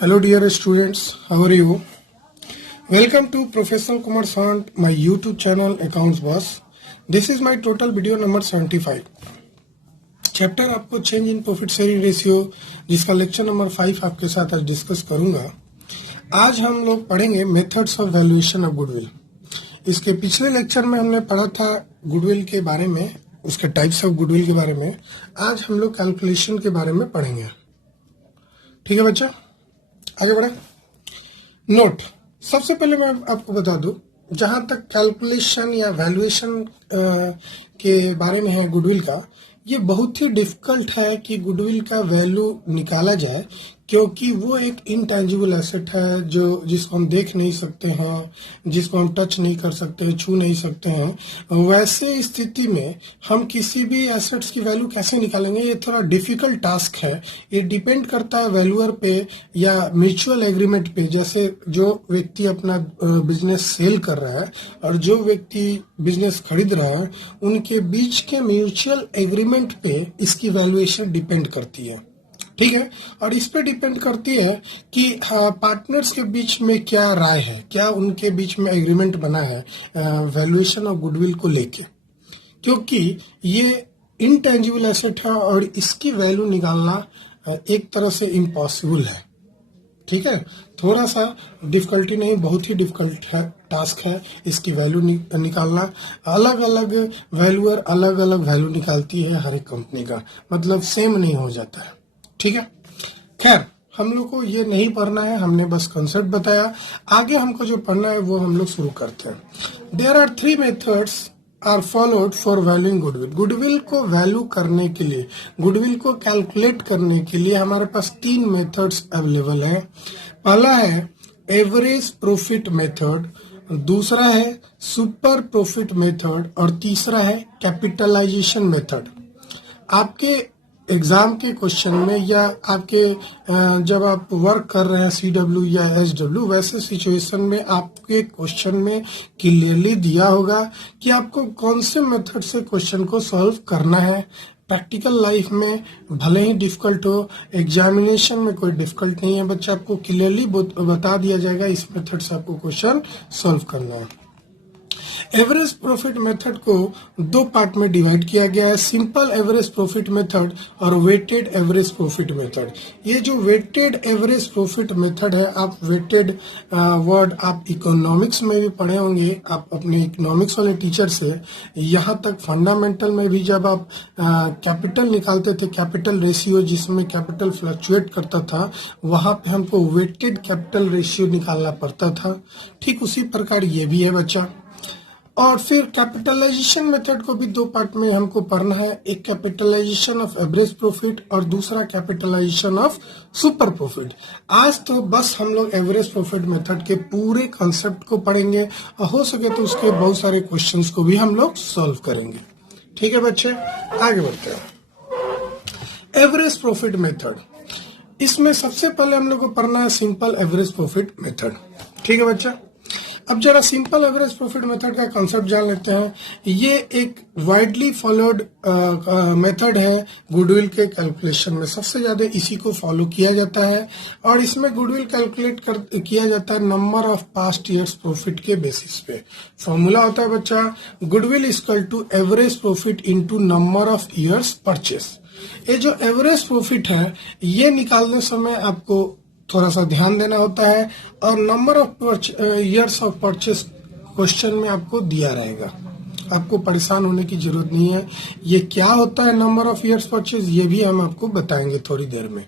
Hello dear students, how are you? Welcome to Professor Kumar Sant, my YouTube channel Accounts Boss. This is my total video number 75. Chapter आपको change in profit sharing ratio जिसका lecture number 5 आपके साथ आज discuss करूंगा। आज हम लोग पढ़ेंगे methods of valuation of goodwill. इसके पिछले लेक्चर में हमने पढ़ा था गुडविल के बारे में, उसके टाइप्स ऑफ गुडविल के बारे में। आज हम लोग कैलकुलेशन के बारे में पढ़ेंगे। ठीक है बच्चा, आगे बढ़े। नोट, सबसे पहले मैं आपको बता दूं, जहां तक कैलकुलेशन या वैल्यूएशन के बारे में है गुडविल का, ये बहुत ही डिफिकल्ट है कि गुडविल का वैल्यू निकाला जाए, क्योंकि वो एक इनटेंजिबल एसेट है जो जिसको हम देख नहीं सकते हैं, जिसको हम टच नहीं कर सकते, छू नहीं सकते हैं। वैसे स्थिति में हम किसी भी एसेट्स की वैल्यू कैसे निकालेंगे, ये थोड़ा डिफिकल्ट टास्क है। ये डिपेंड करता है वैल्यूअर पे या म्यूचुअल एग्रीमेंट पे। जैसे जो व्यक्ति अपना बिजनेस सेल कर रहा है और जो व्यक्ति बिजनेस खरीद रहा है, उनके बीच के म्यूचुअल एग्रीमेंट पे इसकी वैल्यूएशन डिपेंड करती है। ठीक है, और इस पे डिपेंड करती है कि पार्टनर्स के बीच में क्या राय है, क्या उनके बीच में एग्रीमेंट बना है वैल्यूएशन ऑफ गुडविल को लेके, क्योंकि ये इनटेंजिबल एसेट है और इसकी वैल्यू निकालना एक तरह से इम्पॉसिबल है। ठीक है, थोड़ा सा डिफिकल्टी नहीं, बहुत ही डिफिकल्ट है टास्क है इसकी वैल्यू निकालना। अलग अलग वैल्यूअर अलग अलग वैल्यू निकालती है हर एक कंपनी का, मतलब सेम नहीं हो जाता है। ठीक है, खैर हम लोग को ये नहीं पढ़ना है, हमने बस कंसेप्ट बताया। आगे हमको जो पढ़ना है वो हम लोग शुरू करते हैं। There are 3 methods are followed for valuing goodwill. Goodwill को वैल्यू करने के लिए, गुडविल को कैलकुलेट करने के लिए हमारे पास 3 मेथड्स अवेलेबल है। पहला है एवरेज प्रॉफिट मेथड, दूसरा है सुपर प्रॉफिट मेथड और तीसरा है कैपिटलाइजेशन मेथड। आपके एग्जाम के क्वेश्चन में या आपके जब आप वर्क कर रहे हैं CW या SW, वैसे सिचुएशन में आपके क्वेश्चन में क्लियरली दिया होगा कि आपको कौन से मेथड से क्वेश्चन को सॉल्व करना है। प्रैक्टिकल लाइफ में भले ही डिफिकल्ट हो, एग्जामिनेशन में कोई डिफिकल्ट नहीं है बच्चा, आपको क्लियरली बता दिया जाएगा इस मेथड से आपको क्वेश्चन सॉल्व करना है। एवरेज प्रॉफिट मेथड को 2 पार्ट में डिवाइड किया गया है, सिंपल एवरेज प्रॉफिट मेथड और वेटेड एवरेज प्रॉफिट मेथड। ये जो वेटेड एवरेज प्रॉफिट मेथड है, आप वेटेड वर्ड आप इकोनॉमिक्स में भी पढ़े होंगे, आप अपने इकोनॉमिक्स वाले टीचर से। यहाँ तक फंडामेंटल में भी जब आप कैपिटल निकालते थे, कैपिटल रेशियो जिसमें कैपिटल फ्लक्चुएट करता था, वहां पे हमको वेटेड कैपिटल रेशियो निकालना पड़ता था। ठीक उसी प्रकार ये भी है बच्चा। और फिर कैपिटलाइजेशन मेथड को भी 2 पार्ट में हमको पढ़ना है, एक कैपिटलाइजेशन ऑफ एवरेज प्रॉफिट और दूसरा कैपिटलाइजेशन ऑफ सुपर प्रॉफिट। आज तो बस हम लोग एवरेज प्रॉफिट मेथड के पूरे कंसेप्ट को पढ़ेंगे और हो सके तो उसके बहुत सारे क्वेश्चंस को भी हम लोग सॉल्व करेंगे। ठीक है बच्चे, आगे बढ़ते हैं। एवरेज प्रॉफिट मेथड, इसमें सबसे पहले हम लोग को पढ़ना है सिंपल एवरेज प्रॉफिट मेथड। ठीक है बच्चा, अब जरा सिंपल एवरेज प्रॉफिट मेथड का कॉन्सेप्ट जान लेते हैं। ये एक वाइडली फॉलोड मेथड है गुडविल के कैलकुलेशन में। सबसे ज्यादा इसी को फॉलो किया जाता है और इसमें गुडविल कैलकुलेट किया जाता है number of past years profit के बेसिस पे। फॉर्मूला होता है बच्चा, goodwill equal to average profit into number of years purchase. ये जो एवरेज प्रॉफिट है, ये निकालने समय आपको थोड़ा सा ध्यान देना होता है और number of years of purchase question में आपको दिया रहेगा। आपको परेशान होने की जरूरत नहीं है। ये क्या होता है नंबर ऑफ ईयर्स परचेस, ये भी हम आपको बताएंगे थोड़ी देर में।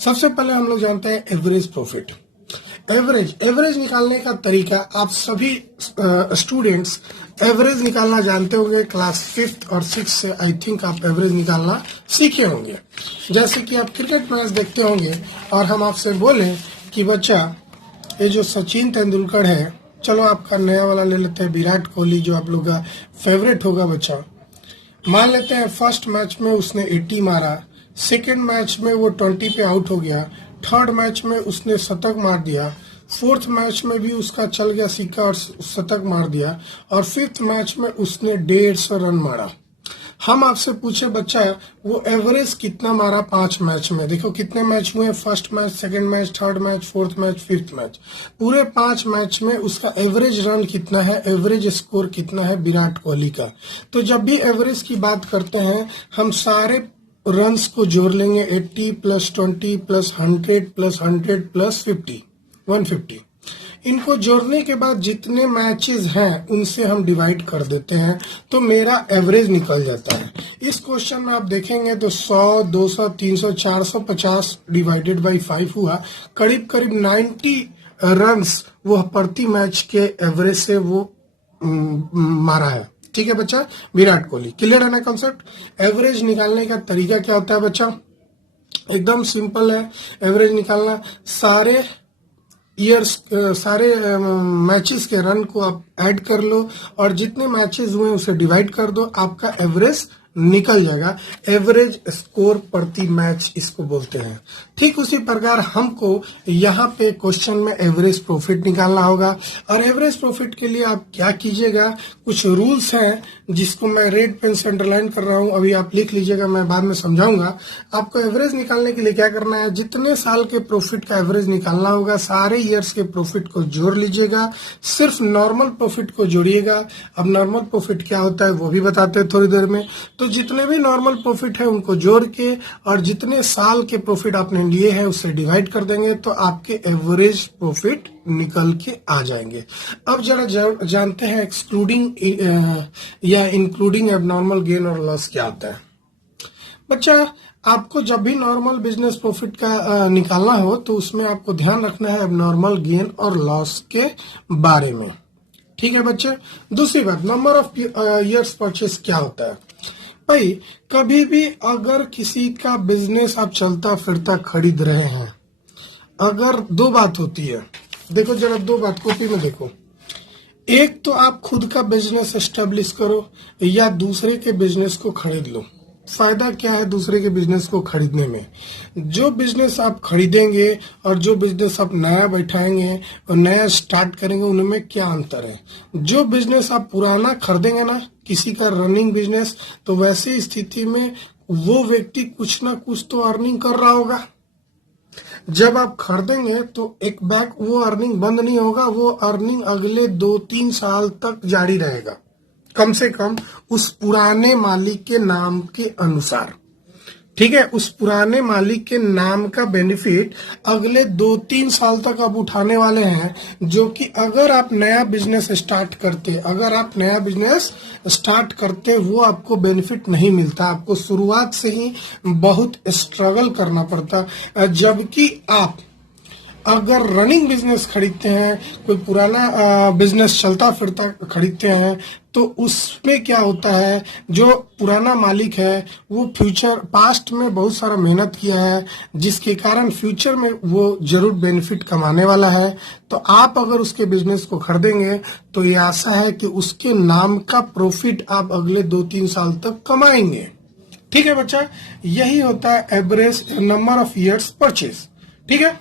सबसे पहले हम लोग जानते हैं एवरेज प्रॉफिट। एवरेज निकालने का तरीका आप सभी स्टूडेंट्स एवरेज निकालना जानते होंगे। क्लास 5th और 6th से आई थिंक आप एवरेज निकालना सीखे होंगे। जैसे कि आप क्रिकेट मैच देखते होंगे और हम आपसे बोले कि बच्चा ये जो सचिन तेंदुलकर है, चलो आपका नया वाला ले लेते हैं विराट कोहली, जो आप लोग का फेवरेट होगा बच्चा। मान लेते हैं फर्स्ट मैच में उसने 80 मारा, सेकेंड मैच में वो 20 पे आउट हो गया, थर्ड मैच में उसने शतक मार दिया, फोर्थ मैच में भी उसका चल गया सिक्का और शतक मार दिया और 5th मैच में उसने 150 रन मारा। हम आपसे पूछे बच्चा वो एवरेज कितना मारा 5 मैच में। देखो कितने मैच हुए, first match, second match, third match, fourth match, fifth match. पूरे 5 मैच में उसका एवरेज रन कितना है, एवरेज स्कोर कितना है विराट कोहली का। तो जब भी एवरेज की बात करते हैं हम सारे रन्स को जोड़ लेंगे, 80 प्लस 20 प्लस 100 प्लस 100 प्लस 50, 150। इनको जोड़ने के बाद जितने मैचेस हैं उनसे हम डिवाइड कर देते हैं तो मेरा एवरेज निकल जाता है। इस क्वेश्चन में आप देखेंगे तो 100, 200, 300, 450 डिवाइडेड बाई 5 हुआ, करीब करीब 90 रन्स वो प्रति मैच के एवरेज से वो मारा है। ठीक है बच्चा, विराट कोहली। क्लियर है ना कॉन्सेप्ट। एवरेज निकालने का तरीका क्या होता है बच्चा, एकदम सिंपल है। एवरेज निकालना, सारे मैचेस के रन को आप ऐड कर लो और जितने मैचेस हुए उसे डिवाइड कर दो, आपका एवरेज निकल जाएगा। एवरेज स्कोर प्रति मैच इसको बोलते हैं। ठीक उसी प्रकार हमको यहाँ पे क्वेश्चन में एवरेज प्रॉफिट निकालना होगा। और एवरेज प्रॉफिट के लिए आप क्या कीजिएगा, कुछ रूल्स हैं जिसको मैं रेड पेन से अंडरलाइन कर रहा हूँ, अभी आप लिख लीजिएगा, मैं बाद में समझाऊंगा। आपको एवरेज निकालने के लिए क्या करना है, जितने साल के प्रॉफिट का एवरेज निकालना होगा सारे ईयर्स के प्रॉफिट को जोड़ लीजिएगा, सिर्फ नॉर्मल प्रॉफिट को जोड़िएगा। अब नॉर्मल प्रॉफिट क्या होता है वो भी बताते हैं थोड़ी देर में। तो जितने भी नॉर्मल प्रॉफिट है उनको जोड़ के और जितने साल के प्रॉफिट आपने लिए हैं उससे डिवाइड कर देंगे तो आपके एवरेज प्रॉफिट निकल के आ जाएंगे। अब जरा जानते हैं एक्सक्लूडिंग या इंक्लूडिंग एबनॉर्मल गेन और लॉस क्या होता है। बच्चा आपको जब भी नॉर्मल बिजनेस प्रॉफिट का निकालना हो तो उसमें आपको ध्यान रखना है एबनॉर्मल गेन और लॉस के बारे में। ठीक है बच्चे। दूसरी बात, नंबर ऑफ ईयर्स परचेस क्या होता है। भाई कभी भी अगर किसी का बिजनेस आप चलता फिरता खरीद रहे हैं, अगर दो बात होती है, देखो जरा दो बात कॉपी में देखो। एक तो आप खुद का बिजनेस एस्टेब्लिश करो या दूसरे के बिजनेस को खरीद लो। फायदा क्या है दूसरे के बिजनेस को खरीदने में, जो बिजनेस आप खरीदेंगे और जो बिजनेस आप नया बैठाएंगे और नया स्टार्ट करेंगे उनमें क्या अंतर है। जो बिजनेस आप पुराना खरीदेंगे ना, किसी का रनिंग बिजनेस, तो वैसी स्थिति में वो व्यक्ति कुछ ना कुछ तो अर्निंग कर रहा होगा। जब आप खरीदेंगे तो एक बैग वो अर्निंग बंद नहीं होगा, वो अर्निंग अगले 2-3 साल तक जारी रहेगा, कम से कम उस पुराने मालिक के नाम के अनुसार। ठीक है, उस पुराने मालिक के नाम का बेनिफिट अगले 2-3 साल तक आप उठाने वाले हैं, जो कि अगर आप नया बिजनेस स्टार्ट करते वो आपको बेनिफिट नहीं मिलता, आपको शुरुआत से ही बहुत स्ट्रगल करना पड़ता। जबकि आप अगर रनिंग बिजनेस खरीदते हैं, कोई पुराना बिजनेस चलता फिरता खरीदते हैं, तो उसमें क्या होता है, जो पुराना मालिक है वो पास्ट में बहुत सारा मेहनत किया है, जिसके कारण फ्यूचर में वो जरूर बेनिफिट कमाने वाला है। तो आप अगर उसके बिजनेस को खरीदेंगे तो ये आशा है कि उसके नाम का प्रॉफिट आप अगले 2-3 साल तक कमाएंगे। ठीक है बच्चा, यही होता है average number of years purchase. ठीक है,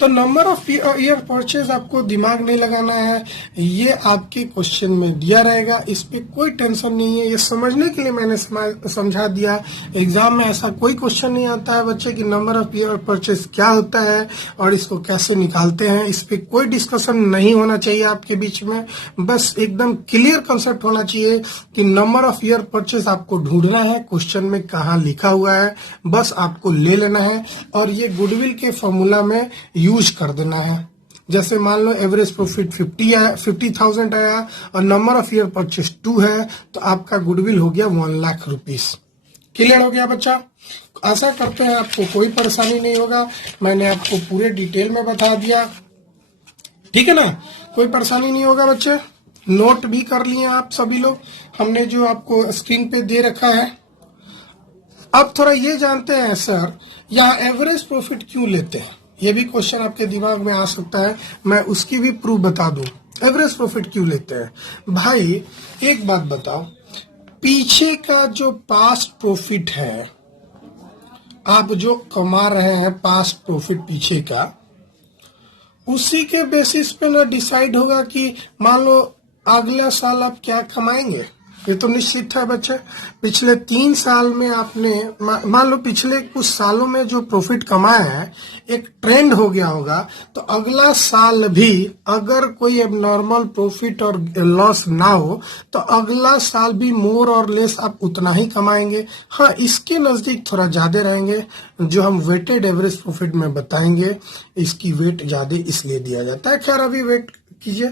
तो नंबर ऑफ ईयर परचेज आपको दिमाग नहीं लगाना है, ये आपके क्वेश्चन में दिया रहेगा, इस पे कोई टेंशन नहीं है। ये समझने के लिए मैंने समझा दिया। एग्जाम में ऐसा कोई क्वेश्चन नहीं आता है बच्चे कि नंबर ऑफ ईयर परचेज क्या होता है और इसको कैसे निकालते हैं। इस पे कोई डिस्कशन नहीं होना चाहिए आपके बीच में, बस एकदम क्लियर कंसेप्ट होना चाहिए कि नंबर ऑफ ईयर परचेज आपको ढूंढना है, क्वेश्चन में कहाँ लिखा हुआ है बस आपको ले लेना है और ये गुडविल के फॉर्मूला में यूज कर देना है। जैसे मान लो एवरेज प्रॉफिट 50,000 आया और नंबर ऑफ ईयर परचेज 2 है, तो आपका गुडविल हो गया 1 लाख रुपीस। क्लियर हो गया बच्चा। आशा करते हैं आपको कोई परेशानी नहीं होगा, मैंने आपको पूरे डिटेल में बता दिया। ठीक है ना, कोई परेशानी नहीं होगा बच्चे। नोट भी कर लिए आप सभी लोग, हमने जो आपको स्क्रीन पे दे रखा है। अब थोड़ा ये जानते हैं सर यहाँ एवरेज प्रॉफिट क्यों लेते हैं, ये भी क्वेश्चन आपके दिमाग में आ सकता है, मैं उसकी भी प्रूफ बता दूं। एवरेज प्रॉफिट क्यों लेते हैं भाई, एक बात बताओ, पीछे का जो पास्ट प्रॉफिट है, आप जो कमा रहे हैं पास्ट प्रॉफिट पीछे का, उसी के बेसिस पे ना डिसाइड होगा कि मान लो अगला साल आप क्या कमाएंगे। ये तो निश्चित है बच्चे। पिछले 3 साल में आपने मान लो पिछले कुछ सालों में जो प्रॉफिट कमाया है एक ट्रेंड हो गया होगा, तो अगला साल भी अगर कोई एबनॉर्मल प्रॉफिट और लॉस ना हो तो अगला साल भी मोर और लेस आप उतना ही कमाएंगे। हाँ, इसके नजदीक थोड़ा ज्यादा रहेंगे, जो हम वेटेड एवरेज प्रॉफिट में बताएंगे। इसकी वेट ज्यादा इसलिए दिया जाता है। खैर अभी वेट कीजिए।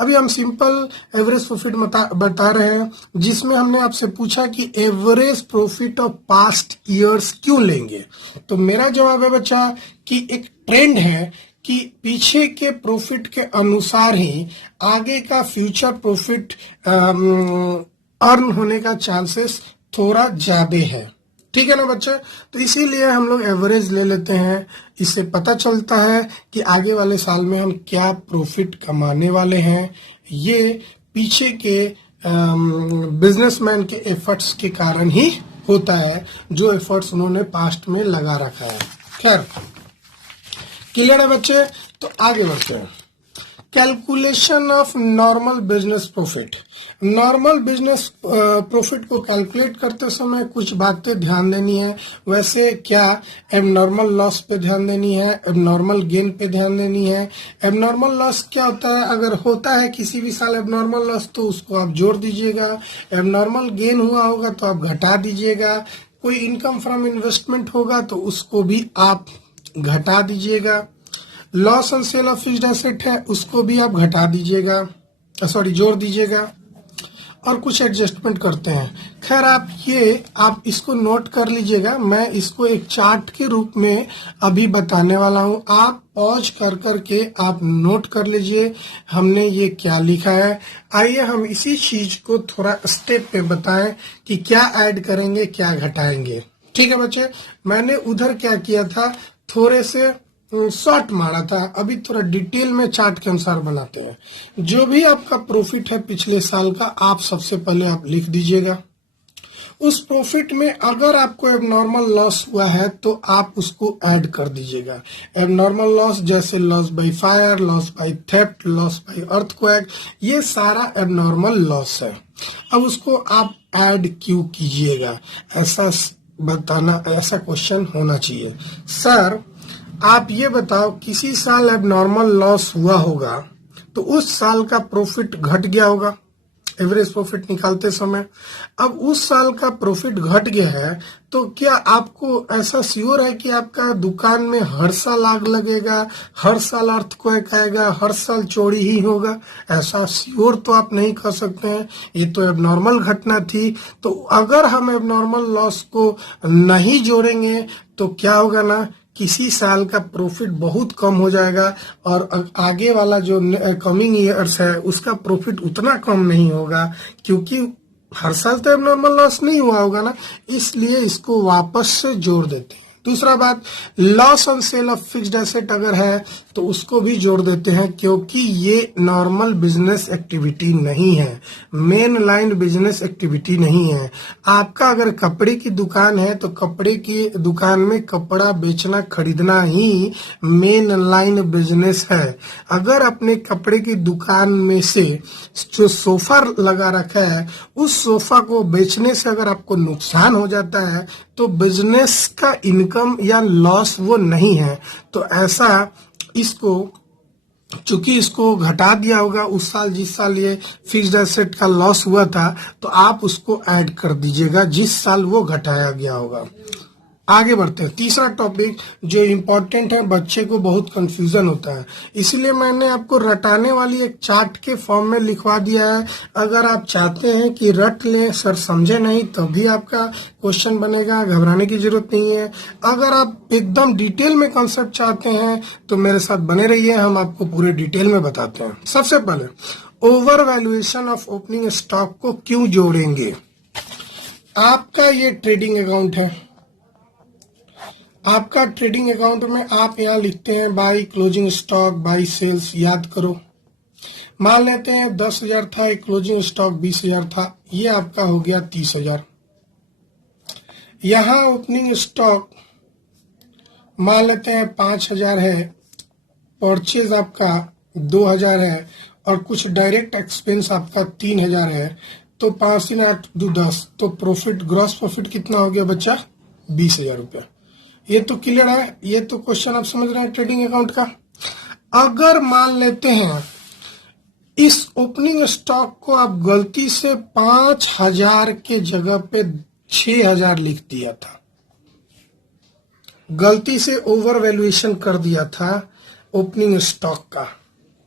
अभी हम सिंपल एवरेज प्रॉफिट बता रहे हैं, जिसमें हमने आपसे पूछा कि average profit of past years क्यों लेंगे। तो मेरा जवाब है बच्चा कि एक ट्रेंड है कि पीछे के प्रॉफिट के अनुसार ही आगे का फ्यूचर प्रॉफिट अर्न होने का चांसेस थोड़ा ज्यादा है। ठीक है ना बच्चे। तो इसीलिए हम लोग एवरेज ले लेते हैं। इससे पता चलता है कि आगे वाले साल में हम क्या प्रॉफिट कमाने वाले हैं। ये पीछे के बिजनेसमैन के एफर्ट्स के कारण ही होता है, जो एफर्ट्स उन्होंने पास्ट में लगा रखा है। खैर क्लियर है बच्चे। तो आगे बढ़ते हैं। Calculation of normal business profit. Normal business profit को कैलकुलेट करते समय कुछ बातें ध्यान देनी है। वैसे क्या एबनॉर्मल लॉस पे ध्यान देनी है, एबनॉर्मल गेन पे ध्यान देनी है। एबनॉर्मल लॉस क्या होता है, अगर होता है किसी भी साल एबनॉर्मल लॉस तो उसको आप जोड़ दीजिएगा। एबनॉर्मल गेन हुआ होगा तो आप घटा दीजिएगा। कोई इनकम फ्रॉम इन्वेस्टमेंट होगा तो उसको भी आप घटा दीजिएगा। Loss on sale of fixed asset है, उसको भी आप घटा दीजिएगा, जोड़ दीजिएगा। और कुछ एडजस्टमेंट करते हैं। खैर आप इसको नोट कर लीजिएगा। मैं इसको एक चार्ट के रूप में अभी बताने वाला हूं। आप पॉज कर करके आप नोट कर लीजिए हमने ये क्या लिखा है। आइए हम इसी चीज को थोड़ा स्टेप पे बताएं कि क्या ऐड करेंगे क्या घटाएंगे। ठीक है बच्चे। मैंने उधर क्या किया था, थोड़े से शॉर्ट मारा था, अभी थोड़ा डिटेल में चार्ट के अनुसार बनाते हैं। जो भी आपका प्रॉफिट है पिछले साल का, आप सबसे पहले आप लिख दीजिएगा। उस प्रॉफिट में अगर आपको एबनॉर्मल लॉस हुआ है तो आप उसको ऐड कर दीजिएगा। एबनॉर्मल लॉस जैसे loss by fire, loss by theft, loss by earthquake, ये सारा एबनॉर्मल लॉस है। अब उसको आप ऐड क्यों कीजिएगा, ऐसा बताना, ऐसा क्वेश्चन होना चाहिए। सर आप ये बताओ, किसी साल एबनॉर्मल लॉस हुआ होगा तो उस साल का प्रॉफिट घट गया होगा एवरेज प्रॉफिट निकालते समय। अब उस साल का प्रॉफिट घट गया है तो क्या आपको ऐसा श्योर है कि आपका दुकान में हर साल आग लगेगा, हर साल अर्थक्वेक आएगा, हर साल चोरी ही होगा? ऐसा श्योर तो आप नहीं कर सकते हैं। ये तो एबनॉर्मल घटना थी। तो अगर हम एबनॉर्मल लॉस को नहीं जोड़ेंगे तो क्या होगा ना, किसी साल का प्रॉफिट बहुत कम हो जाएगा और आगे वाला जो कमिंग ईयर्स है उसका प्रॉफिट उतना कम नहीं होगा, क्योंकि हर साल तो एबनॉर्मल लॉस नहीं हुआ होगा ना। इसलिए इसको वापस से जोड़ देते हैं। दूसरा बात, loss on sale of fixed asset अगर है तो उसको भी जोड़ देते हैं, क्योंकि ये नॉर्मल बिजनेस एक्टिविटी नहीं है, मेन लाइन बिजनेस एक्टिविटी नहीं है। आपका अगर कपड़े की दुकान है तो कपड़े की दुकान में कपड़ा बेचना खरीदना ही मेन लाइन बिजनेस है। अगर अपने कपड़े की दुकान में से जो सोफा लगा रखा है उस सोफा को बेचने से अगर आपको नुकसान हो जाता है तो बिजनेस का इनकम या लॉस वो नहीं है। तो ऐसा इसको, चूंकि इसको घटा दिया होगा उस साल जिस साल ये फिक्स्ड एसेट का लॉस हुआ था, तो आप उसको ऐड कर दीजिएगा जिस साल वो घटाया गया होगा। आगे बढ़ते हैं। तीसरा टॉपिक जो इम्पोर्टेंट है, बच्चे को बहुत कंफ्यूजन होता है, इसलिए मैंने आपको रटाने वाली एक चार्ट के फॉर्म में लिखवा दिया है। अगर आप चाहते हैं कि रट लें, सर समझे नहीं, तो भी आपका क्वेश्चन बनेगा, घबराने की जरूरत नहीं है। अगर आप एकदम डिटेल में कॉन्सेप्ट चाहते हैं तो मेरे साथ बने रहिए, हम आपको पूरे डिटेल में बताते हैं। सबसे पहले over valuation of opening stock को क्यों जोड़ेंगे। आपका ये ट्रेडिंग अकाउंट है, आपका ट्रेडिंग अकाउंट में आप यहाँ लिखते हैं by closing stock, by sales, याद करो। मान लेते हैं 10,000 था, एक क्लोजिंग स्टॉक 20,000 था, ये आपका हो गया 30,000। यहाँ ओपनिंग स्टॉक मान लेते हैं 5,000 है, परचेज आपका 2,000 है और कुछ डायरेक्ट एक्सपेंस आपका 3,000 है। तो 5 3 8 2 10, तो प्रॉफिट ग्रॉस प्रॉफिट कितना हो गया बच्चा? 20,000 रुपया। ये तो क्लियर है, ये तो क्वेश्चन आप समझ रहे हैं ट्रेडिंग अकाउंट का। अगर मान लेते हैं इस ओपनिंग स्टॉक को आप गलती से 5,000 के जगह पे 6,000 लिख दिया था, गलती से ओवर वैल्यूएशन कर दिया था ओपनिंग स्टॉक का,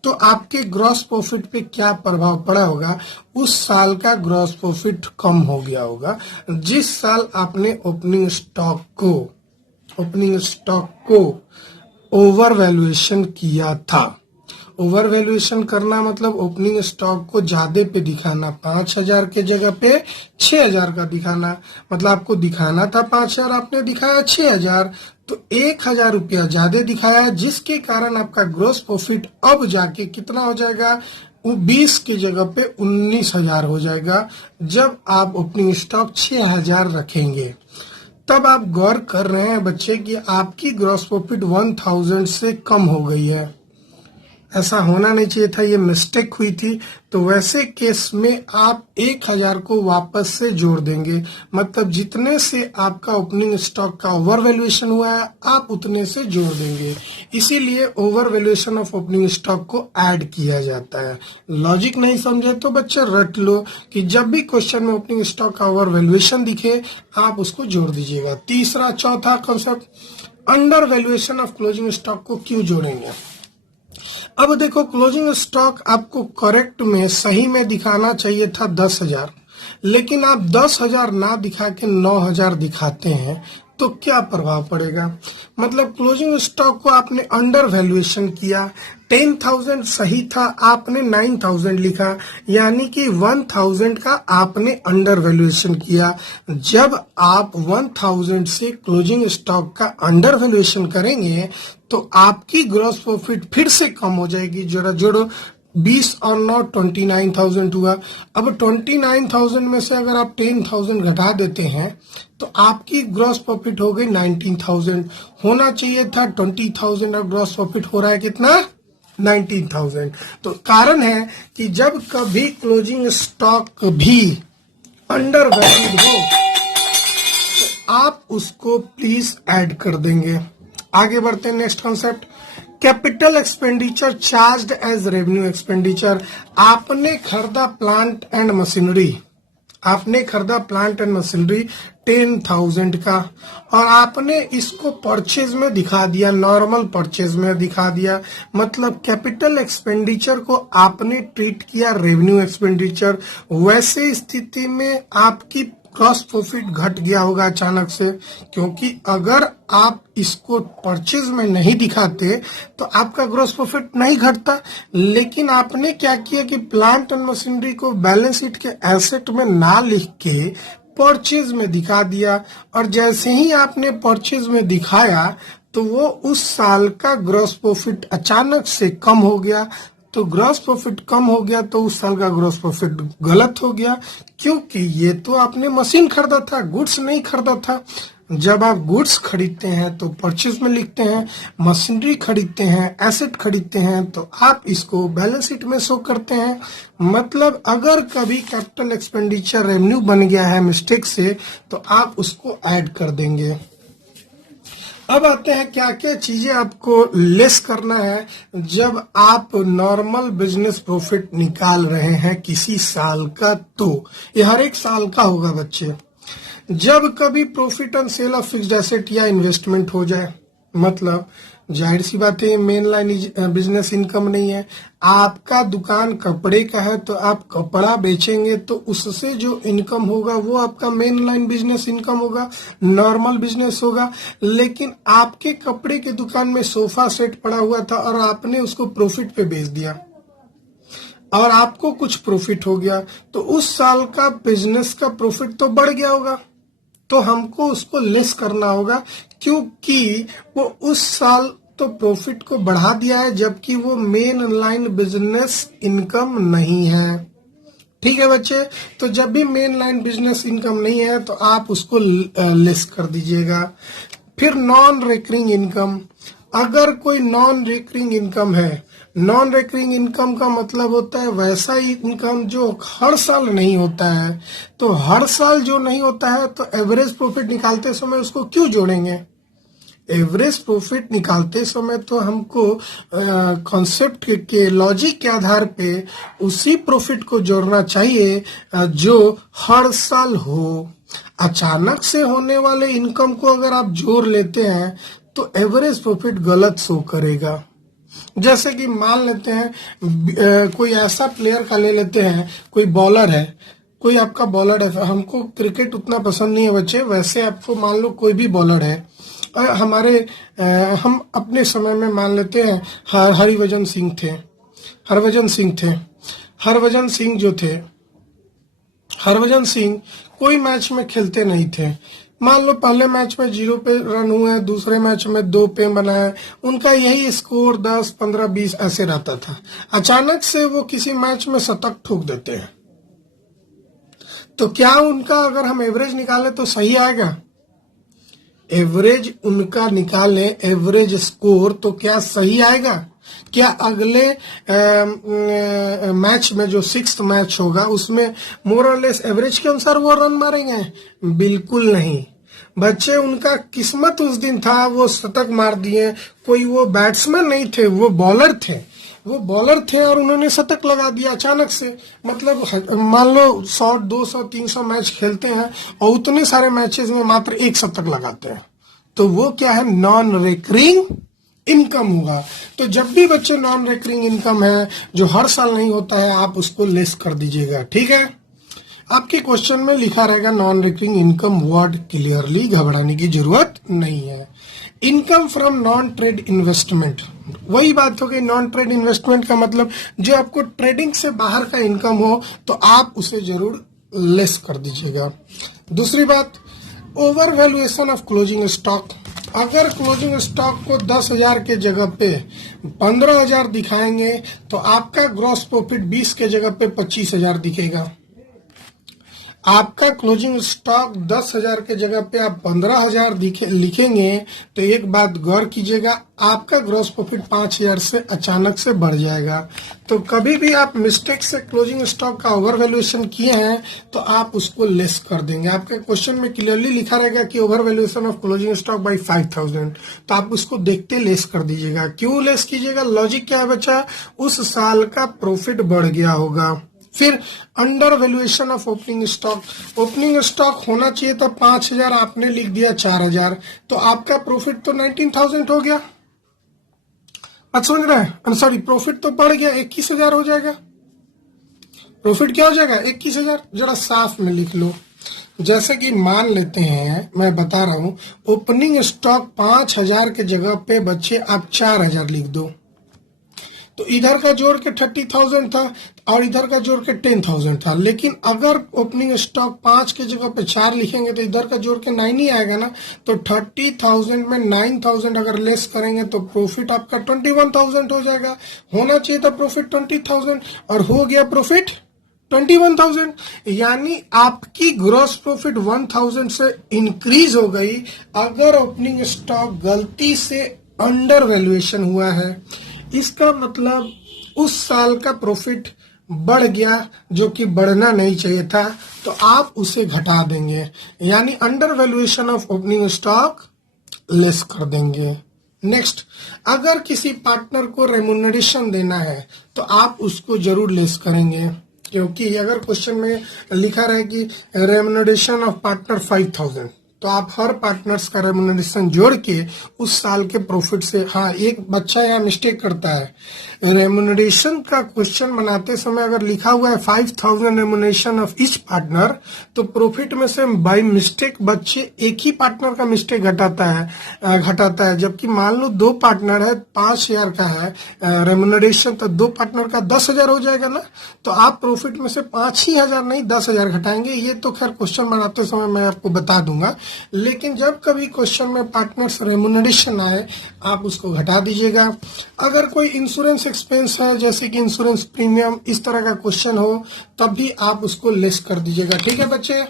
तो आपके ग्रॉस प्रॉफिट पे क्या प्रभाव पड़ा होगा? उस साल का ग्रॉस प्रॉफिट कम हो गया होगा जिस साल आपने ओपनिंग स्टॉक को ओवर वैल्यूएशन किया था। ओवर वैल्यूएशन करना मतलब ओपनिंग स्टॉक को ज्यादा पे दिखाना, 5,000 के जगह पे 6,000 का दिखाना। मतलब आपको दिखाना था 5,000, आपने दिखाया 6,000, तो 1,000 रुपया ज्यादा दिखाया, जिसके कारण आपका ग्रॉस प्रॉफिट अब जाके कितना हो जाएगा? वो 20 की जगह पे 19,000 हो जाएगा जब आप ओपनिंग स्टॉक 6,000 रखेंगे। तब आप गौर कर रहे हैं बच्चे कि आपकी ग्रॉस प्रॉफिट 1,000 से कम हो गई है। ऐसा होना नहीं चाहिए था, ये मिस्टेक हुई थी। तो वैसे केस में आप 1,000 को वापस से जोड़ देंगे, मतलब जितने से आपका ओपनिंग स्टॉक का ओवर वैल्यूएशन हुआ है आप उतने से जोड़ देंगे। इसीलिए over valuation of opening stock को ऐड किया जाता है। लॉजिक नहीं समझे तो बच्चे रट लो कि जब भी क्वेश्चन में ओपनिंग स्टॉक का ओवर वैल्यूएशन दिखे आप उसको जोड़ दीजिएगा। तीसरा चौथा concept, under valuation of closing stock को क्यों जोड़ेंगे? अब देखो, क्लोजिंग स्टॉक आपको करेक्ट में सही में दिखाना चाहिए था 10,000, लेकिन आप 10,000 ना दिखा के 9,000 दिखाते हैं, तो क्या प्रभाव पड़ेगा? मतलब क्लोजिंग स्टॉक को आपने अंडर वैल्यूएशन किया, 10,000 सही था, आपने 9,000 लिखा, यानी कि 1,000 का आपने अंडर वैल्यूएशन किया। जब आप 1,000 से क्लोजिंग स्टॉक का अंडर वैल्यूएशन करेंगे तो आपकी ग्रॉस प्रॉफिट फिर से कम हो जाएगी। जरा जोड़ो, 20 और 9 29,000 हुआ। अब 29,000 में से अगर आप 10,000 घटा देते हैं तो आपकी ग्रॉस प्रॉफिट हो गई 19,000। होना चाहिए था 20,000 और ग्रॉस प्रॉफिट हो रहा है कितना? 19,000। तो कारण है कि जब कभी क्लोजिंग स्टॉक भी अंडर वैल्यूड हो तो आप उसको प्लीज ऐड कर देंगे। आगे बढ़ते हैं, next concept, capital expenditure charged as revenue expenditure. आपने खरीदा प्लांट एंड मशीनरी, 10,000 का, और आपने इसको परचेज में दिखा दिया, नॉर्मल परचेज में दिखा दिया। मतलब कैपिटल एक्सपेंडिचर को आपने ट्रीट किया रेवेन्यू एक्सपेंडिचर। वैसे स्थिति में आपकी ग्रॉस प्रॉफिट घट गया होगा अचानक से, क्योंकि अगर आप इसको परचेज में नहीं दिखाते तो आपका ग्रॉस प्रॉफिट नहीं घटता। लेकिन आपने क्या किया कि प्लांट एंड मशीनरी को बैलेंस शीट के एसेट में ना लिख के परचेज में दिखा दिया, और जैसे ही आपने परचेज में दिखाया तो वो उस साल का ग्रॉस प्रॉफिट अचानक से कम हो गया। तो ग्रॉस प्रॉफिट कम हो गया तो उस साल का ग्रॉस प्रॉफिट गलत हो गया, क्योंकि ये तो आपने मशीन खरीदा था, गुड्स नहीं खरीदा था। जब आप गुड्स खरीदते हैं तो परचेज में लिखते हैं, मशीनरी खरीदते हैं, एसेट खरीदते हैं तो आप इसको बैलेंस शीट में शो करते हैं। मतलब अगर कभी कैपिटल एक्सपेंडिचर रेवेन्यू बन गया है मिस्टेक से तो आप उसको ऐड कर देंगे। अब आते हैं क्या क्या चीजें आपको लेस करना है जब आप नॉर्मल बिजनेस प्रॉफिट निकाल रहे हैं किसी साल का। तो ये हर एक साल का होगा बच्चे। जब कभी profit on sale of fixed asset या इन्वेस्टमेंट हो जाए, मतलब जाहिर सी बात है मेन लाइन बिजनेस इनकम नहीं है। आपका दुकान कपड़े का है तो आप कपड़ा बेचेंगे तो उससे जो इनकम होगा वो आपका मेन लाइन बिजनेस इनकम होगा, नॉर्मल बिजनेस होगा। लेकिन आपके कपड़े के दुकान में सोफा सेट पड़ा हुआ था और आपने उसको प्रॉफिट पे बेच दिया और आपको कुछ प्रॉफिट हो गया, तो उस साल का बिजनेस का प्रॉफिट तो बढ़ गया होगा, तो हमको उसको लेस करना होगा, क्योंकि वो उस साल तो प्रॉफिट को बढ़ा दिया है जबकि वो मेन लाइन बिजनेस इनकम नहीं है। ठीक है बच्चे, तो जब भी मेन लाइन बिजनेस इनकम नहीं है तो आप उसको लेस कर दीजिएगा। फिर नॉन रिकरिंग इनकम, अगर कोई नॉन रिकरिंग इनकम है, नॉन रिकरिंग इनकम का मतलब होता है वैसा इनकम जो हर साल नहीं होता है। तो हर साल जो नहीं होता है तो एवरेज प्रॉफिट निकालते समय उसको क्यों जोड़ेंगे? एवरेज प्रॉफिट निकालते समय तो हमको कॉन्सेप्ट के लॉजिक के आधार पे उसी प्रॉफिट को जोड़ना चाहिए जो हर साल हो। अचानक से होने वाले इनकम को अगर आप जोड़ लेते हैं तो एवरेज प्रॉफिट गलत शो करेगा। जैसे कि मान लेते हैं कोई ऐसा प्लेयर का ले लेते हैं, कोई बॉलर है, कोई आपका बॉलर है। हमको क्रिकेट उतना पसंद नहीं है बच्चे, वैसे आपको मान लो कोई भी बॉलर है। हम अपने समय में मान लेते हैं हरभजन सिंह थे। हरभजन सिंह जो थे, हरभजन सिंह कोई मैच में खेलते नहीं थे। मान लो पहले मैच में 0 पे रन हुए, दूसरे मैच में 2 पे बनाए, उनका यही स्कोर 10, 15, 20 ऐसे रहता था। अचानक से वो किसी मैच में शतक ठोक देते हैं, तो क्या उनका अगर हम एवरेज निकालें तो सही आएगा? एवरेज उनका निकालें, एवरेज स्कोर, तो क्या सही आएगा? क्या अगले मैच में जो 6th मैच होगा उसमें मोर और लेस एवरेज के अनुसार वो रन मारेंगे? बिल्कुल नहीं बच्चे, उनका किस्मत उस दिन था, वो शतक मार दिए। कोई वो बैट्समैन नहीं थे, वो बॉलर थे और उन्होंने शतक लगा दिया अचानक से। मतलब मान लो 100, 200, 300 मैच खेलते हैं और उतने सारे मैचेस में मात्र 1 शतक लगाते हैं, तो वो क्या है? नॉन रिकरिंग इनकम होगा। तो जब भी बच्चे नॉन रिकरिंग इनकम है जो हर साल नहीं होता है, आप उसको लेस कर दीजिएगा। ठीक है, आपके क्वेश्चन में लिखा रहेगा non recurring income word clearly, घबराने की जरूरत नहीं है। Income from non trade investment, वही बात हो गई। नॉन ट्रेड इन्वेस्टमेंट का मतलब जो आपको ट्रेडिंग से बाहर का इनकम हो तो आप उसे जरूर लेस कर दीजिएगा। दूसरी बात, over valuation of closing stock. अगर क्लोजिंग स्टॉक को 10,000 के जगह पे 15,000 दिखाएंगे तो आपका ग्रॉस प्रॉफिट 20 के जगह पे 25,000 दिखेगा। आपका क्लोजिंग स्टॉक 10,000 के जगह पे आप 15,000 लिखेंगे तो एक बात गौर कीजिएगा, आपका ग्रॉस प्रॉफिट 5,000 से अचानक से बढ़ जाएगा। तो कभी भी आप मिस्टेक से क्लोजिंग स्टॉक का ओवर वैल्यूएशन किए हैं तो आप उसको लेस कर देंगे। आपके क्वेश्चन में क्लियरली लिखा रहेगा कि over valuation of closing stock by 5,000, तो आप उसको देखते लेस कर दीजिएगा। क्यों लेस कीजिएगा? लॉजिक क्या है बच्चा? उस साल का प्रॉफिट बढ़ गया होगा। फिर under valuation of opening stock. Opening stock होना चाहिए था 5,000, आपने लिख दिया 4,000, तो आपका प्रॉफिट तो 19,000 हो गया। आप समझ रहे हैं? सॉरी, प्रॉफिट तो बढ़ गया, 21,000 हो जाएगा। प्रॉफिट क्या हो जाएगा? 21,000। जरा साफ में लिख लो। जैसे कि मान लेते हैं, मैं बता रहा हूं, ओपनिंग स्टॉक 5,000 के जगह पे बच्चे आप 4,000 लिख दो, तो इधर का जोड़ के 30,000 था और इधर का जोड़ के 10,000 था। लेकिन अगर ओपनिंग स्टॉक 5 के जगह पे 4 लिखेंगे तो इधर का जोड़ के 9 ही आएगा ना। तो 30,000 में 9,000 अगर लेस करेंगे तो प्रॉफिट आपका 21,000 हो जाएगा। होना चाहिए था प्रॉफिट 20,000 और हो गया प्रॉफिट 21,000। यानी आपकी ग्रॉस प्रॉफिट 1,000 से इंक्रीज हो गई अगर ओपनिंग स्टॉक गलती से अंडर वैल्यूएशन हुआ है। इसका मतलब उस साल का प्रॉफिट बढ़ गया जो कि बढ़ना नहीं चाहिए था, तो आप उसे घटा देंगे, यानी under valuation of opening stock less कर देंगे। नेक्स्ट, अगर किसी पार्टनर को रेम्यूनरेशन देना है तो आप उसको जरूर लेस करेंगे, क्योंकि अगर क्वेश्चन में लिखा रहे कि रेम्यूनरेशन ऑफ पार्टनर 5,000, तो आप हर पार्टनर्स का रेम्यूनरेशन जोड़ के उस साल के प्रॉफिट से, हाँ एक बच्चा यहाँ मिस्टेक करता है, रेम्यूनरेशन का क्वेश्चन बनाते समय अगर लिखा हुआ है 5,000 रेम्यूनरेशन ऑफ ईच पार्टनर, तो प्रॉफिट में से बाय मिस्टेक बच्चे एक ही पार्टनर का मिस्टेक घटाता है। जबकि मान लो 2 पार्टनर है, 5,000 का है रेम्यूनरेशन, तो 2 पार्टनर का 10,000 हो जाएगा ना। तो आप प्रॉफिट में से 5,000 नहीं 10,000 घटाएंगे। ये तो खैर क्वेश्चन बनाते समय मैं आपको बता दूंगा, लेकिन जब कभी क्वेश्चन में पार्टनर्स रेम्यूनरेशन आए आप उसको घटा दीजिएगा। अगर कोई इंश्योरेंस एक्सपेंस है, जैसे कि इंश्योरेंस प्रीमियम, इस तरह का क्वेश्चन हो, तब भी आप उसको लेस कर दीजिएगा। ठीक है बच्चे?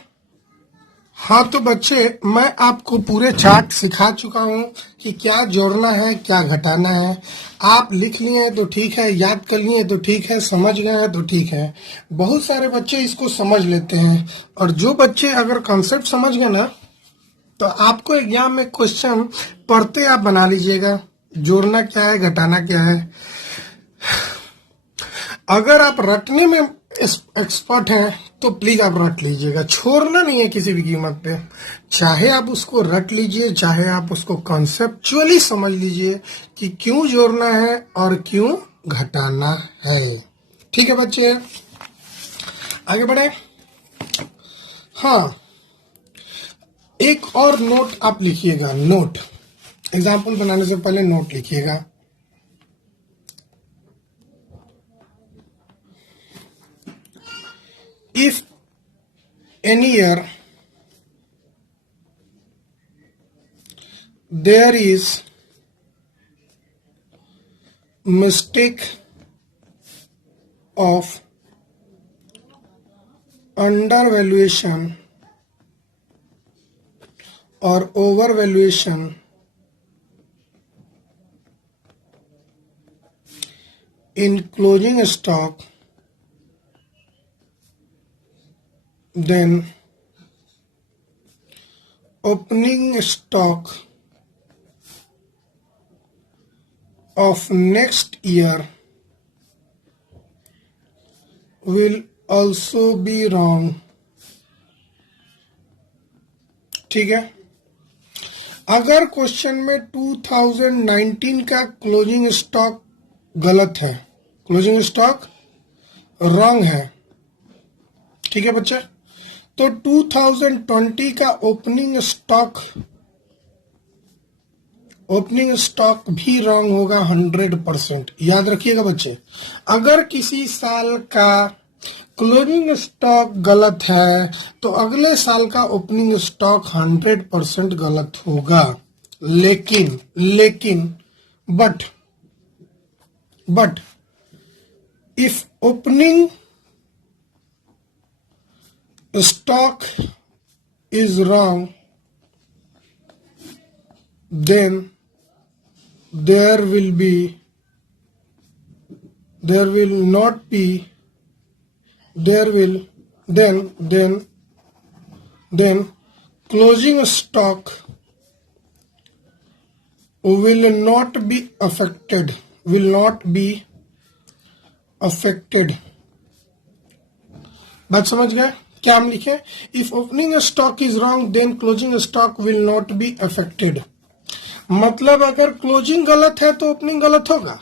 हाँ तो बच्चे, मैं आपको पूरे चार्ट सिखा चुका हूँ कि क्या जोड़ना है क्या घटाना है। आप लिख लिए हैं तो ठीक है, याद कर लिए तो ठीक है, समझ गए हैं तो ठीक है। बहुत सारे बच्चे इसको समझ लेते हैं, और जो बच्चे अगर कॉन्सेप्ट समझ गए ना, तो आपको एग्जाम में क्वेश्चन पढ़ते आप बना लीजिएगा, जोड़ना क्या है घटाना क्या है। अगर आप रटने में एक्सपर्ट हैं तो प्लीज आप रट लीजिएगा, छोड़ना नहीं है किसी भी कीमत पे। चाहे आप उसको रट लीजिए, चाहे आप उसको कॉन्सेप्चुअली समझ लीजिए कि क्यों जोड़ना है और क्यों घटाना है। ठीक है बच्चे, आगे बढ़े। हाँ, एक और नोट आप लिखिएगा, नोट एग्जाम्पल बनाने से पहले नोट लिखिएगा। If any year there is mistake of undervaluation or overvaluation in closing stock, then opening stock of next year will also be wrong। ठीक है, अगर क्वेश्चन में 2019 का क्लोजिंग स्टॉक गलत है, क्लोजिंग स्टॉक रॉन्ग है, ठीक है बच्चे, तो 2020 का ओपनिंग स्टॉक भी रॉन्ग होगा 100%। याद रखिएगा बच्चे, अगर किसी साल का क्लोजिंग स्टॉक गलत है तो अगले साल का ओपनिंग स्टॉक 100% गलत होगा। लेकिन but if opening stock is wrong, then there will not be then closing stock will not be affected, बात समझ गए? क्या हम लिखे? If opening stock is wrong then closing stock will not be affected. मतलब अगर क्लोजिंग गलत है तो ओपनिंग गलत होगा,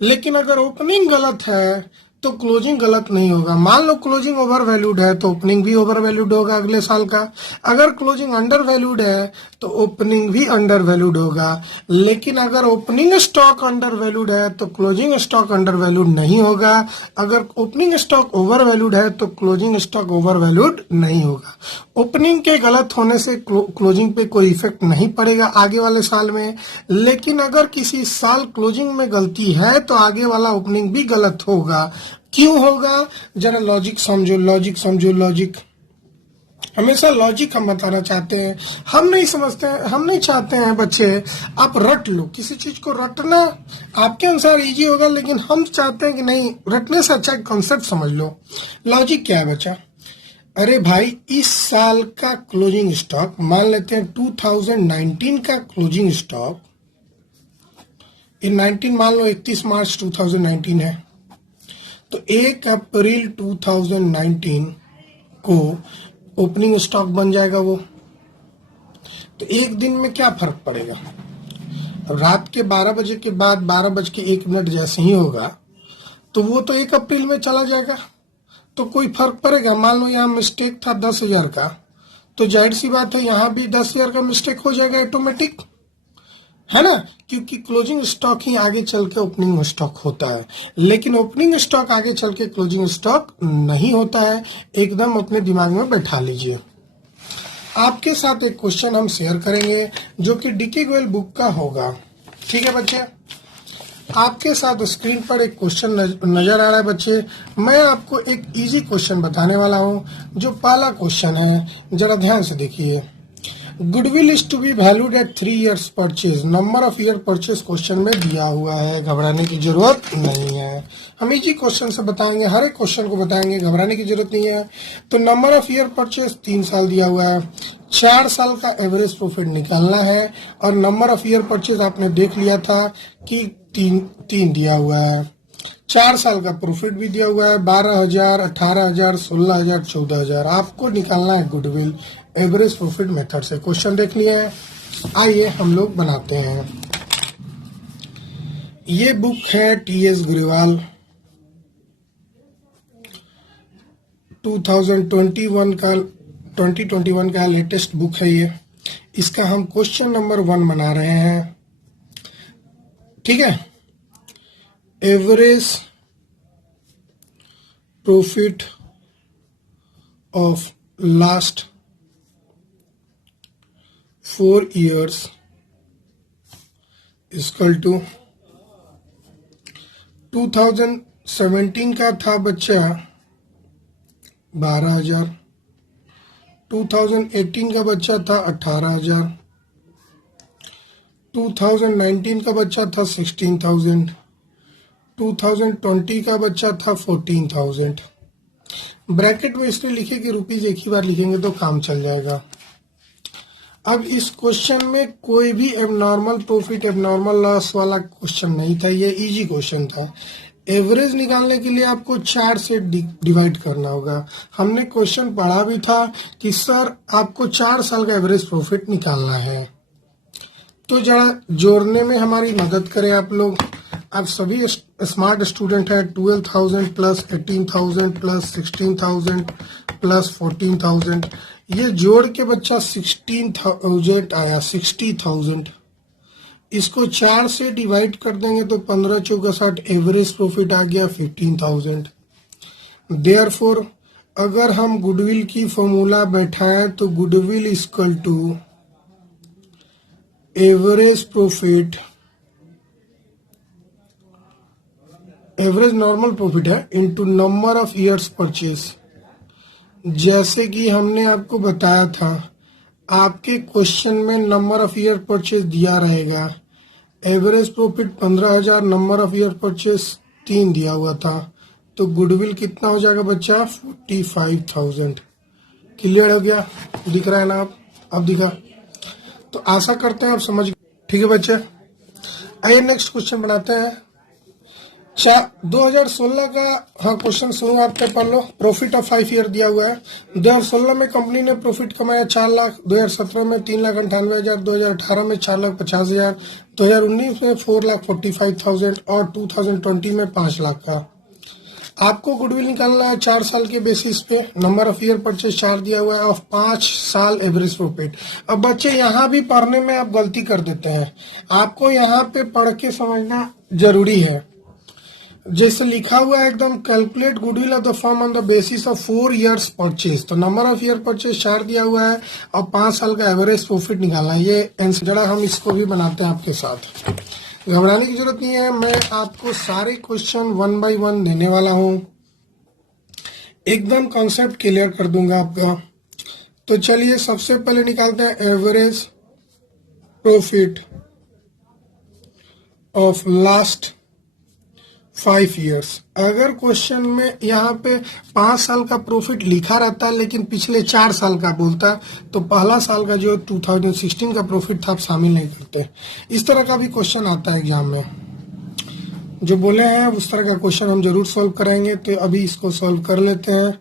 लेकिन अगर ओपनिंग गलत है तो क्लोजिंग गलत नहीं होगा। मान लो क्लोजिंग ओवर वैल्यूड है तो ओपनिंग भी ओवर वैल्यूड होगा अगले साल का। अगर क्लोजिंग अंडर वैल्यूड है तो ओपनिंग भी अंडर वैल्यूड होगा। लेकिन अगर ओपनिंग स्टॉक अंडर वैल्यूड है तो क्लोजिंग स्टॉक अंडर वैल्यूड नहीं होगा। अगर ओपनिंग स्टॉक ओवर वैल्यूड है तो क्लोजिंग स्टॉक ओवर वैल्यूड नहीं होगा। ओपनिंग के गलत होने से क्लोजिंग पे कोई इफेक्ट नहीं पड़ेगा आगे वाले साल में, लेकिन अगर किसी साल क्लोजिंग में गलती है तो आगे वाला ओपनिंग भी गलत होगा। क्यों होगा? जरा लॉजिक समझो, लॉजिक हमेशा लॉजिक हम बताना चाहते हैं, हम नहीं समझते हैं, हम नहीं चाहते हैं बच्चे आप रट लो। किसी चीज को रटना आपके अनुसार इजी होगा, लेकिन हम चाहते हैं कि नहीं, रटने से अच्छा कॉन्सेप्ट समझ लो। लॉजिक क्या है बच्चा? अरे भाई, इस साल का क्लोजिंग स्टॉक मान लेते हैं 2019 का क्लोजिंग स्टॉक, इन 19 मान लो 31 मार्च 2019 है, तो 1 अप्रैल 2019 को ओपनिंग स्टॉक बन जाएगा वो। तो एक दिन में क्या फर्क पड़ेगा? रात के 12 बजे के बाद 12:01 जैसे ही होगा तो वो तो 1 अप्रैल में चला जाएगा, तो कोई फर्क पड़ेगा? मान लो यहाँ मिस्टेक था 10,000 का, तो जाहिर सी बात है यहाँ भी 10,000 का मिस्टेक हो जाएगा ऑटोमेटिक, है ना, क्योंकि क्लोजिंग स्टॉक ही आगे चल के ओपनिंग स्टॉक होता है। लेकिन ओपनिंग स्टॉक आगे चल के क्लोजिंग स्टॉक नहीं होता है। एकदम अपने दिमाग में बैठा लीजिए। आपके साथ एक क्वेश्चन हम शेयर करेंगे जो कि डीके गोयल बुक का होगा। ठीक है बच्चे, आपके साथ स्क्रीन पर एक क्वेश्चन नजर आ रहा है बच्चे। मैं आपको एक इजी क्वेश्चन बताने वाला हूं। जो पहला क्वेश्चन है, जरा ध्यान से देखिए। Goodwill is to be valued at 3 years purchase. Number of year purchase question में दिया हुआ है, घबराने की जरूरत नहीं है। हम इजी क्वेश्चन से बताएंगे, हर एक क्वेश्चन को बताएंगे, घबराने की जरूरत नहीं है। तो नंबर ऑफ ईयर परचेज 3 साल दिया हुआ है, 4 साल का एवरेज प्रॉफिट निकालना है। और नंबर ऑफ ईयर परचेज आपने देख लिया था कि तीन दिया हुआ है। 4 साल का प्रॉफिट भी दिया हुआ है, 12,000, 18,000, 16,000, 14,000। आपको निकालना है गुडविल एवरेज प्रॉफिट मेथड से। क्वेश्चन देख लिया है, आइए हम लोग बनाते हैं। ये बुक है टीएस गुरेवाल 2021 का लेटेस्ट बुक है ये। इसका हम क्वेश्चन नंबर 1 बना रहे हैं, ठीक है। Average profit of last 4 years equal to 2017 का था बच्चा 12,000, 2018 का बच्चा था 18,000, 2019 का बच्चा था 16,000, 2020 का बच्चा था 14,000। ब्रैकेट में इसलिए लिखे कि रुपीज एक ही बार लिखेंगे तो काम चल जाएगा। अब इस क्वेश्चन में कोई भी एबनॉर्मल प्रॉफिट एबनॉर्मल लॉस वाला क्वेश्चन नहीं था, ये इजी क्वेश्चन था। एवरेज निकालने के लिए आपको 4 से डिवाइड करना होगा। हमने क्वेश्चन पढ़ा भी था कि सर आपको 4 साल का एवरेज प्रॉफिट निकालना है। तो जरा जोड़ने में हमारी मदद करें आप लोग। आप सभी स्मार्ट स्टूडेंट हैं। 12,000 प्लस 18,000 प्लस 16,000 प्लस 14,000, ये जोड़ के बच्चा 16,000 आया, 60,000। इसको 4 से डिवाइड कर देंगे तो 15 चौका 60, एवरेज प्रॉफिट आ गया 15,000। देयरफॉर अगर हम गुडविल की फॉर्मूला बैठाएं तो goodwill equal to average profit, average normal profit है, into number of years purchase. जैसे कि हमने आपको बताया था, आपके क्वेश्चन में नंबर ऑफ ईयर परचेज दिया रहेगा। Average profit 15,000, number of year purchase 3 दिया हुआ था, तो गुडविल कितना हो जाएगा बच्चा 45,000। क्लियर हो गया? दिख रहा है ना आप? अब दिखा तो आशा करते हैं आप समझ गए। ठीक है बच्चे, आइए नेक्स्ट क्वेश्चन बनाते हैं। 2016 का हाँ क्वेश्चन सुनो, आपके पढ़ लो। प्रॉफिट ऑफ 5 ईयर दिया हुआ है। 2016 में कंपनी ने प्रॉफिट कमाया 4 लाख, 2017 में 3,98,000, 2018 में 4,50,000, 2019 में 4,45,000 और 2020 में 5 लाख का। आपको गुडविल निकालना है 4 साल के बेसिस पे। नंबर ऑफ ईयर परचेज 4 दिया हुआ है और 5 साल एवरेज प्रॉफिट। अब बच्चे यहाँ भी पढ़ने में आप गलती कर देते हैं, आपको यहाँ पे पढ़ के समझना जरूरी है। जैसे लिखा हुआ है एकदम, calculate goodwill of the firm on the basis of 4 years purchase. तो नंबर ऑफ ईयर परचेज 4 दिया हुआ है और 5 साल का एवरेज प्रॉफिट निकालना है। ये आंसर जरा हम इसको भी बनाते हैं आपके साथ, घबराने की जरूरत नहीं है। मैं आपको सारे क्वेश्चन 1 by 1 देने वाला हूं, एकदम कॉन्सेप्ट क्लियर कर दूंगा आपका। तो चलिए सबसे पहले निकालते हैं average profit of last 5 years। अगर क्वेश्चन में यहाँ पे 5 साल का प्रॉफिट लिखा रहता है लेकिन पिछले 4 साल का बोलता तो पहला साल का जो 2016 का प्रॉफिट था आप शामिल नहीं करते। इस तरह का भी क्वेश्चन आता है एग्जाम में, जो बोले हैं उस तरह का क्वेश्चन हम जरूर सॉल्व कराएंगे। तो अभी इसको सॉल्व कर लेते हैं।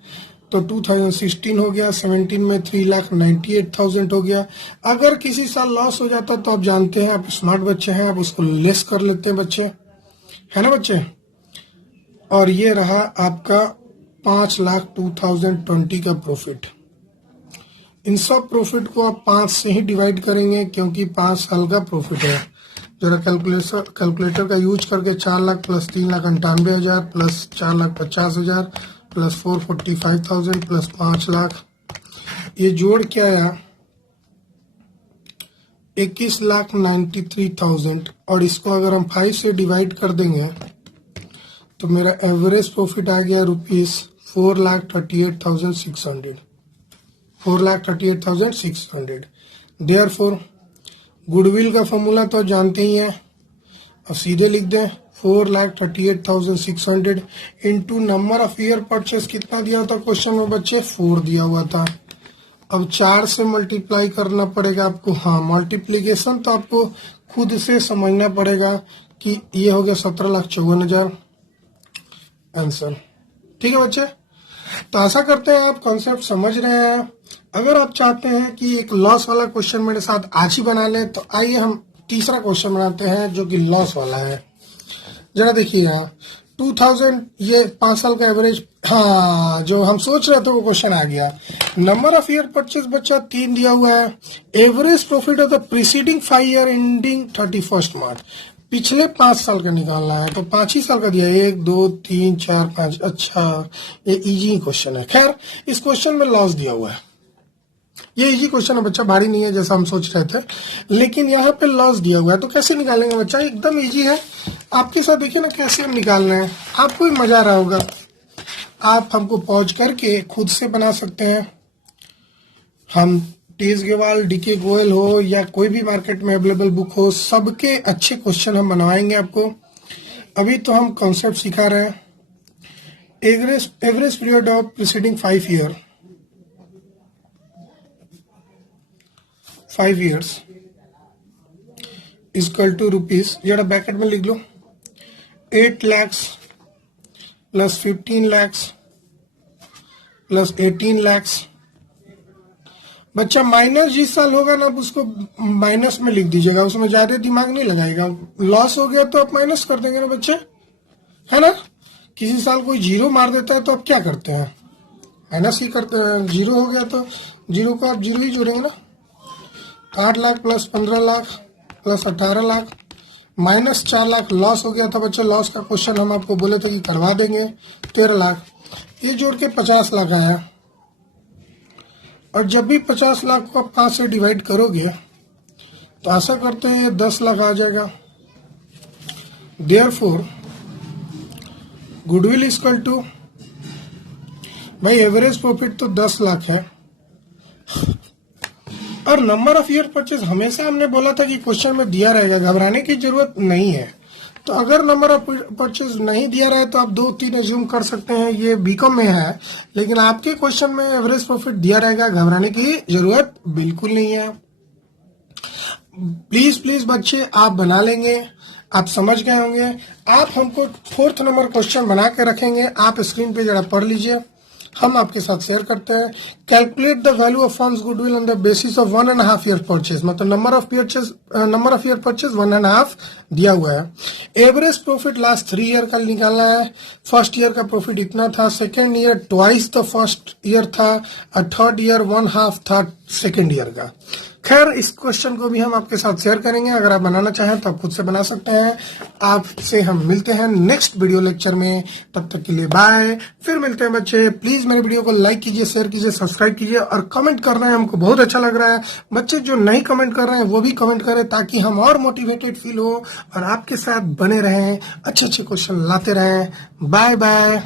तो 2016 हो गया, 17 में 3,98,000 हो गया। अगर किसी साल लॉस हो जाता तो आप जानते हैं, आप स्मार्ट बच्चे हैं, आप उसको लेस कर लेते हैं बच्चे, है ना बच्चे। और ये रहा आपका 5,02,020 का प्रॉफिट। इन सब प्रॉफिट को आप 5 से ही डिवाइड करेंगे क्योंकि 5 साल का प्रॉफिट है। जरा कैलकुलेटर का यूज करके 4 lakh plus 3,98,000 plus 4,50,000 plus 445,000 plus 5 lakh, ये जोड़ के आया 21,93,000 और इसको अगर हम 5 से डिवाइड कर देंगे तो मेरा एवरेज प्रॉफिट आ गया रुपीज 4,38,600 4,38,600। देयरफॉर गुडविल का फॉर्मूला तो जानते ही हैं, अब सीधे लिख दें 4,38,600 into number of year purchase कितना दिया था क्वेश्चन में बच्चे 4 दिया हुआ था। अब 4 से मल्टीप्लाई करना पड़ेगा आपको, हाँ मल्टीप्लीकेशन तो आपको खुद से समझना पड़ेगा कि ये हो गया 17,54,000 आंसर। ठीक है बच्चे, तो आशा करते हैं आप कॉन्सेप्ट समझ रहे हैं। अगर आप चाहते हैं कि एक लॉस वाला क्वेश्चन मेरे साथ आज ही बना लें तो आइए हम तीसरा क्वेश्चन बनाते हैं जो कि लॉस वाला है। जरा देखिए यहाँ 2000 ये 5 साल का एवरेज, हाँ जो हम सोच रहे थे वो क्वेश्चन आ गया। नंबर ऑफ ईयर परचेज बच्चा 3 दिया हुआ है। Average profit of the preceding 5 year ending 31 मार्च, पिछले 5 साल का निकालना है तो 5 ही साल का दिया है, 1 2 3 4 5। अच्छा ये इजी क्वेश्चन है। खैर इस क्वेश्चन में लॉस दिया हुआ है, ये इजी क्वेश्चन है बच्चा, भारी नहीं है जैसा हम सोच रहे थे, लेकिन यहाँ पे लॉस दिया हुआ है तो कैसे निकालेंगे बच्चा, एकदम इजी है। आपके साथ देखिए ना कैसे हम निकाल रहे हैं, आपको भी मजा आ रहा होगा। आप हमको पॉज करके खुद से बना सकते हैं। हम टीज गेवाल, डीके गोयल हो या कोई भी मार्केट में अवेलेबल बुक हो, सबके अच्छे क्वेश्चन हम बनवाएंगे आपको। अभी तो हम कॉन्सेप्ट सिखा रहे हैं। Average period of preceding 5 year 5 years equal to rupees, जरा ब्रैकेट में लिख लो, 8 lakhs plus 15 lakhs plus 18 lakhs। बच्चा माइनस जिस साल होगा ना आप उसको माइनस में लिख दीजिएगा, उसमें ज्यादा दिमाग नहीं लगाएगा। लॉस हो गया तो आप माइनस कर देंगे ना बच्चे, है ना। किसी साल कोई जीरो मार देता है तो आप क्या करते हैं, माइनस ही करते हैं। जीरो हो गया तो जीरो को आप जीरो ही जोड़ेंगे ना। 8 lakh plus 15 lakh plus 18 lakh minus 4 lakh loss हो गया था बच्चे। लॉस का क्वेश्चन हम आपको बोले थे कि करवा देंगे। 13 लाख, ये जोड़ के 50 लाख आया। और जब भी 50 लाख को आप 5 से डिवाइड करोगे तो आशा करते हैं ये 10 लाख आ जाएगा। देयरफॉर गुडविल इक्वल टू, भाई एवरेज प्रॉफिट तो 10 लाख है और नंबर ऑफ ईयर परचेज हमेशा हमने बोला था कि क्वेश्चन में दिया रहेगा, घबराने की जरूरत नहीं है। तो अगर नंबर ऑफ परचेज नहीं दिया रहे तो आप 2-3 एज्यूम कर सकते हैं, ये बीकॉम में है, लेकिन आपके क्वेश्चन में एवरेज प्रॉफिट दिया रहेगा, घबराने की जरूरत बिल्कुल नहीं है। प्लीज बच्चे आप बना लेंगे, आप समझ गए होंगे। आप हमको 4th नंबर क्वेश्चन बना के रखेंगे, आप स्क्रीन पे जरा पढ़ लीजिए, हम आपके साथ शेयर करते हैं। Calculate the value of firms goodwill on the basis of 1.5 year purchase, मतलब नंबर ऑफ ईयर परचेज 1.5 दिया हुआ है। एवरेज प्रॉफिट लास्ट 3 ईयर का निकालना है। फर्स्ट ईयर का प्रॉफिट इतना था, second year twice the first year था, और थर्ड ईयर 1/2 था सेकेंड ईयर का। खैर इस क्वेश्चन को भी हम आपके साथ शेयर करेंगे, अगर आप बनाना चाहें तो आप खुद से बना सकते हैं। आपसे हम मिलते हैं नेक्स्ट वीडियो लेक्चर में, तब तक के लिए बाय। फिर मिलते हैं बच्चे, प्लीज मेरे वीडियो को लाइक कीजिए, शेयर कीजिए, सब्सक्राइब कीजिए और कमेंट कर रहे हैं, हमको बहुत अच्छा लग रहा है। बच्चे जो नहीं कमेंट कर रहे हैं वो भी कमेंट करें ताकि हम और मोटिवेटेड फील हो और आपके साथ बने रहें, अच्छे क्वेश्चन लाते रहें। Bye bye.